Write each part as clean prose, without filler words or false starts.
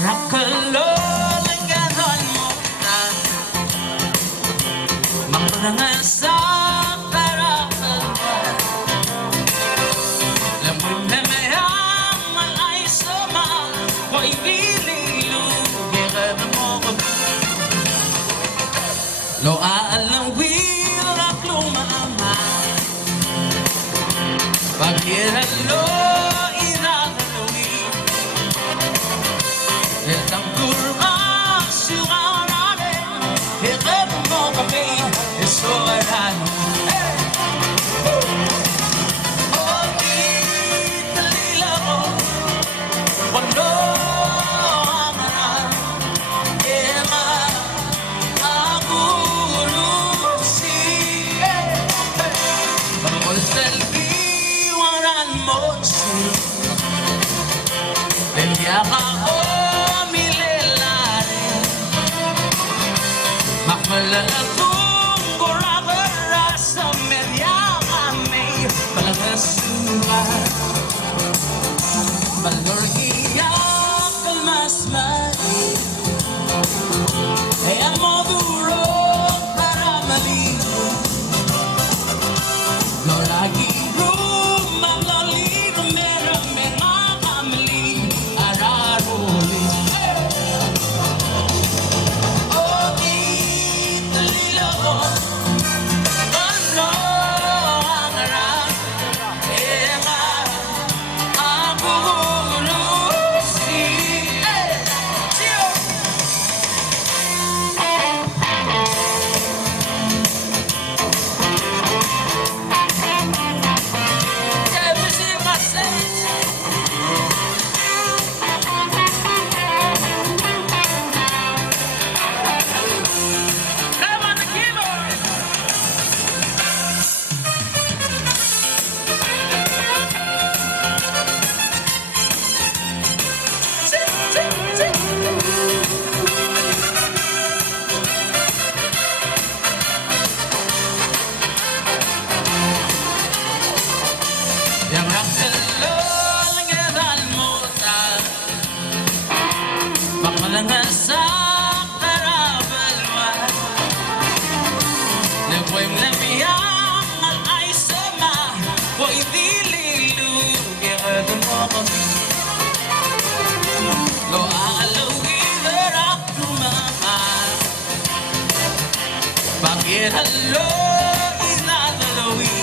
Rakalolagahan mo na Makulangan sa karakalwa Lamang na mayaman ay sama Ko'y nililugyan mo ko Lo aalawin at lumama Pag-iralo inakalawin Itang kurma siwarane Hikap mo kami isuwaran O italila ko Wano amaran Ema agulusi Pagkultal kiwaran mo siya Liliaka ko Makmalatong gurabara sa media kami Palagasuwa Balor iyak kalmasmari Kaya mo duro para maligo Lo lagi rumang loli Rumera-me makamali Araruli Yang rakalolagahan mo na Makmalangan sa karabalwa Nagwayong lamiyang ang ay sama Ko'y dililugyan mo kami Lo aalawin at lumama Pag-iralo inadalawin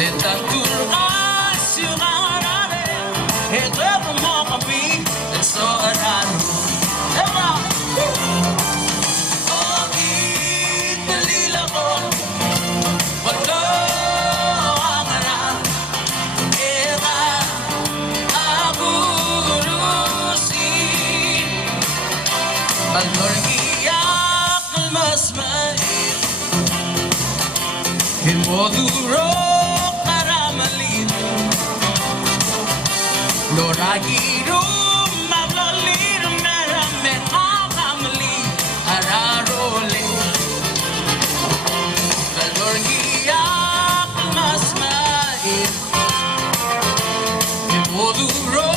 Letang turas yung arare Ito mo kami So araro Ema O italila ko Wala ang aram Ema agulusin Balor iyak kalmasmain Himoduro Loragiro maglalir merame akamali ararole Kalorgiyak masmain Imoduro